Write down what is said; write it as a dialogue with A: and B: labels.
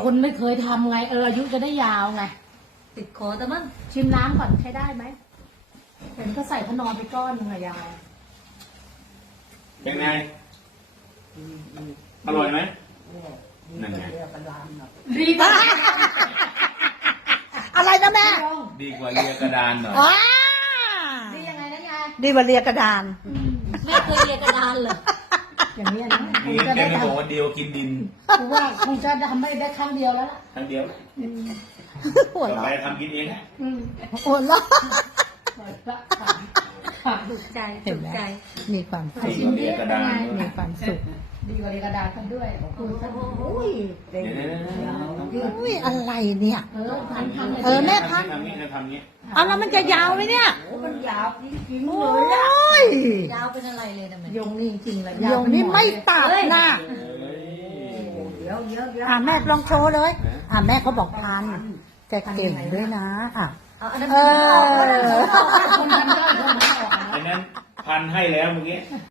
A: คนไม่เคยทำไงอายุจะได้ยาวไง
B: ติดคอแต่มัน
A: ชิมน้ำก่อนใช้ได้ไหมเห็นก็ใส่พนอนไปก้อนหนึงอะยาย
C: เป็นไงอร่อยไหมนั่นไง
A: ดีกว่า
D: อะไรนะแม่
C: ดีกว่าเรียกระดานหน่อย
D: ว้า
A: ดียังไงนะยาย
D: ดีกว่าเรียกระดาน
B: แม่เคยเรียนกระดานเลย
A: อย่างนี้นะค
C: นี่
A: งจะ
C: แก
A: ได้
C: ไม่
A: ท
C: บอกว่าเดียวกินดิน
A: ำกูว่าคงจะทำไม่ได้ครั้งเดียวแล้วล่ะ
C: ทั้งเดียว
D: หัว
C: ต่อ
D: เราะ
C: ไปทำกินเอง
A: อืม
D: หัวเราะ
B: ถูกใจ
D: เห็น
B: ถูก
D: ไหม
B: ใจ
D: มีความสุ
C: ดี
D: ข
C: กว่าเรียกระดาน
D: มีความสุข
A: ดีกว่าเรียนกระดาษกันด้วยขอบคุณครับ
C: เดี๋ยว
D: อุ้ยอะไรเนี่ย
A: พันเลย
D: แม่พัน
C: ทำนี้ทำนี้
D: เอาแล้วมันจะยาวไหมเนี่ย
A: มันยาวจริงๆ
D: โอ
A: เลยอะ
D: ้ย
B: ยาวเป็นอะไรเลยนะแม่
A: ยงนี่จริงๆเลย
D: โยงนี่ไม่ตัดนะ
A: เดี๋ยว
D: แม่ลองโชว์เลยแม่เขาบอกพันจะเก่งด้วยนะ
B: เอาอันนั้น
D: เออ
A: คนทำได้คนทำออก
C: อันนั้นพันให้แล้วเมื่อกี้